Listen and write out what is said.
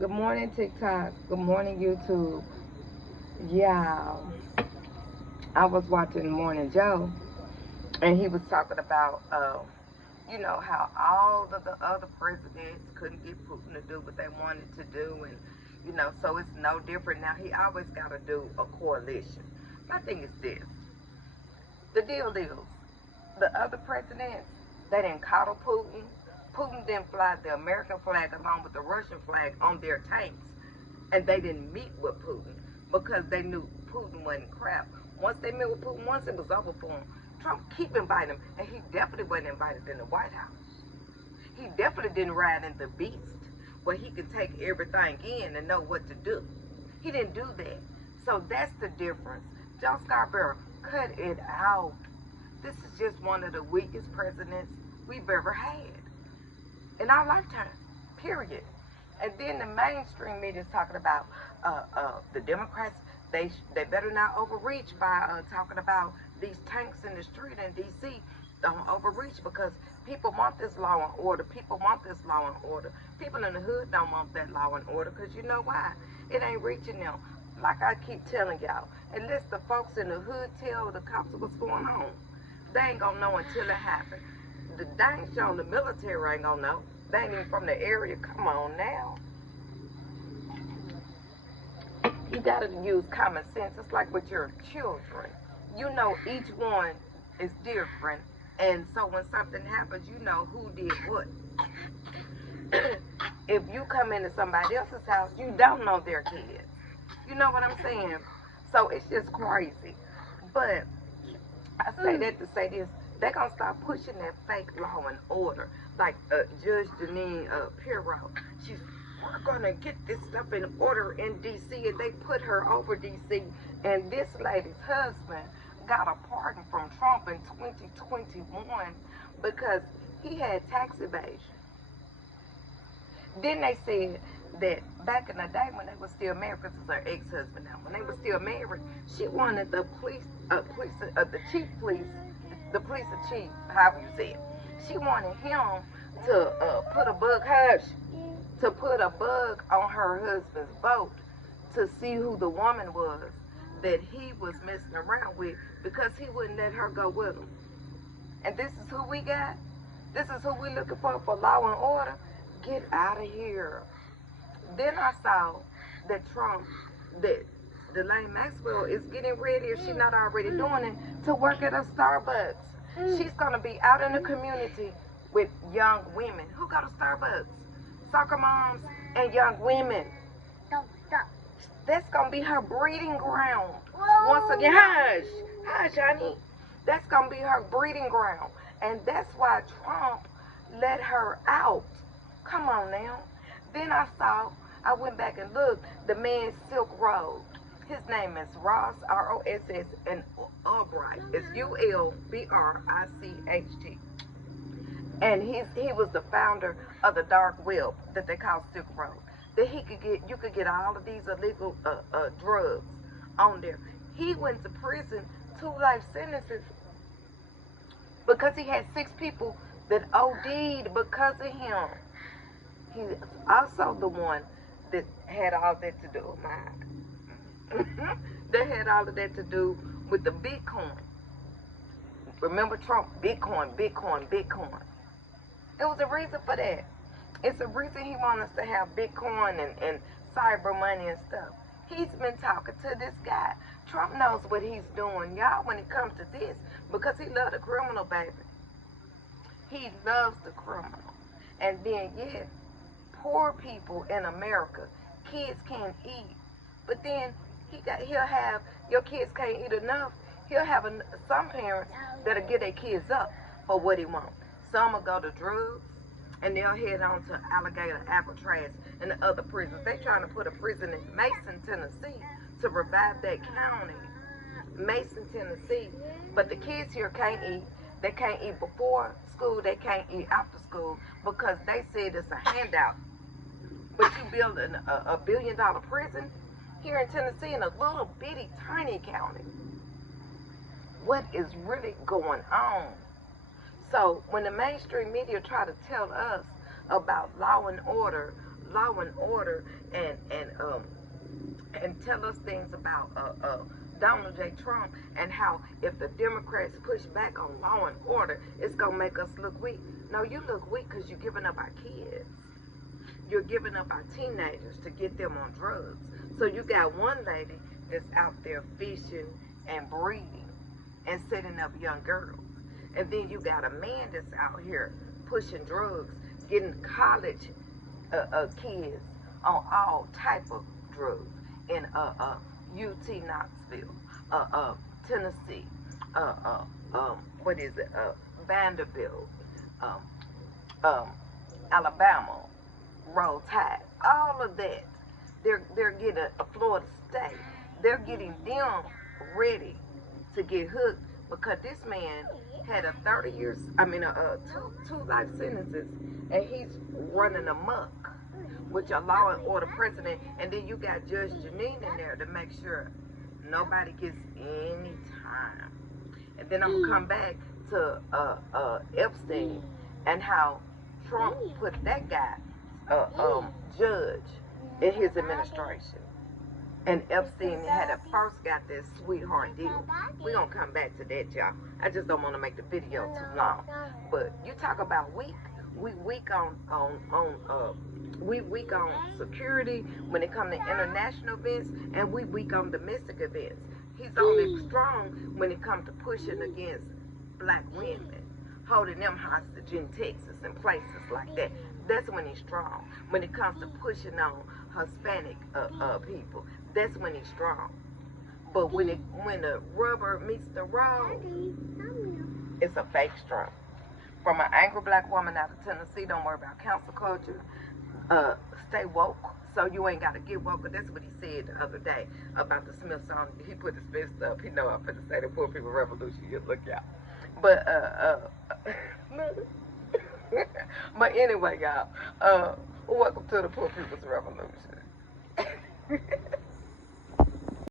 Good morning, TikTok. Good morning, YouTube. Yeah, I was watching Morning Joe, and he was talking about, how all of the other presidents couldn't get Putin to do what they wanted to do, and so it's no different now. He always got to do a coalition. My thing is this: the deal is, the other presidents, they didn't coddle Putin. Putin didn't fly the American flag along with the Russian flag on their tanks, and they didn't meet with Putin because they knew Putin wasn't crap. Once they met with Putin, once it was over for him. Trump keep inviting him, and he definitely wasn't invited in the White House. He definitely didn't ride in the Beast where he could take everything in and know what to do. He didn't do that. So that's the difference. Joe Scarborough, cut it out. This is just one of the weakest presidents we've ever had in our lifetime, period. And then the mainstream media is talking about the Democrats. They better not overreach by talking about these tanks in the street in D.C. Don't overreach because people want this law and order. People want this law and order. People in the hood don't want that law and order because you know why? It ain't reaching them. Like I keep telling y'all, unless the folks in the hood tell the cops what's going on, they ain't gonna know until it happens. The dang show the military ain't gonna know. They ain't even from the area. Come on now. You gotta use common sense. It's like with your children. You know each one is different. And so when something happens, you know who did what. If you come into somebody else's house, you don't know their kids. You know what I'm saying? So it's just crazy. But I say that to say this. They're going to start pushing that fake law and order. Like Judge Janine Pirro. We're going to get this stuff in order in D.C. And they put her over D.C. And this lady's husband got a pardon from Trump in 2021 because he had tax evasion. Then they said that back in the day when they were still married, because it's her ex-husband now, when they were still married, she wanted the the chief police, the police chief, however you say it. She wanted him to put a bug on her husband's boat to see who the woman was that he was messing around with because he wouldn't let her go with him. And this is who we got? This is who we looking for law and order? Get out of here. Then I saw that that Delane Maxwell is getting ready, if she's not already doing it, to work at a Starbucks. She's going to be out in the community with young women. Who go to Starbucks? Soccer moms and young women. That's going to be her breeding ground. Once again, hush, honey. That's going to be her breeding ground. And that's why Trump let her out. Come on now. Then I went back and looked, the man Silk Road. His name is Ross, R-O-S-S, and Ulbricht. It's U-L-B-R-I-C-H-T. And he was the founder of the dark web that they call Silk Road. That you could get all of these illegal drugs on there. He went to prison, 2 life sentences, because he had 6 people that OD'd because of him. He's also the one that had all that to do with mine. That had all of that to do with the Bitcoin. Remember Trump, Bitcoin, Bitcoin, Bitcoin. It was a reason for that. It's a reason he wants us to have Bitcoin and cyber money and stuff. He's been talking to this guy. Trump knows what he's doing, y'all, when it comes to this, because he loves the criminal, baby. He loves the criminal. And then, yeah, poor people in America, kids can't eat. But then he'll have, your kids can't eat enough. He'll have some parents that'll get their kids up for what he wants. Some will go to drugs, and they'll head on to Alligator, Alcatraz, and the other prisons. They trying to put a prison in Mason, Tennessee, to revive that county, Mason, Tennessee. But the kids here can't eat. They can't eat before school. They can't eat after school because they said it's a handout. But you build a $1 billion prison here in Tennessee in a little bitty tiny county. What is really going on? So when the mainstream media try to tell us about law and order, law and order and tell us things about Donald J. Trump and how if the Democrats push back on law and order, it's going to make us look weak. No, you look weak because you're giving up our kids. You're giving up our teenagers to get them on drugs. So you got one lady that's out there fishing and breeding and setting up young girls. And then you got a man that's out here pushing drugs, getting college kids on all type of drugs in UT Knoxville, Tennessee, Vanderbilt, Alabama, Roll Tide, all of that. They're getting a Florida State. They're getting them ready to get hooked because this man had a 30 years, two life sentences, and he's running amok with your law and order president. And then you got Judge Jeanine in there to make sure nobody gets any time. And then I'm gonna come back to Epstein and how Trump put that guy judge in his administration. And Epstein had at first got this sweetheart deal. We're going to come back to that, y'all. I just don't want to make the video too long. But you talk about weak. We weak on security when it comes to international events, and we weak on domestic events. He's only strong when it comes to pushing against black women, holding them hostage in Texas and places like that. That's when he's strong. When it comes to pushing on Hispanic people, that's when he's strong. But when the rubber meets the road, it's a fake strength. From an angry black woman out of Tennessee, don't worry about cancel culture. Stay woke, so you ain't got to get woke. That's what he said the other day about the Smithsonian. He put his fist up. He know I'm finna say the Poor People Revolution. You look out. But but anyway, y'all, welcome to the Poor People's Revolution.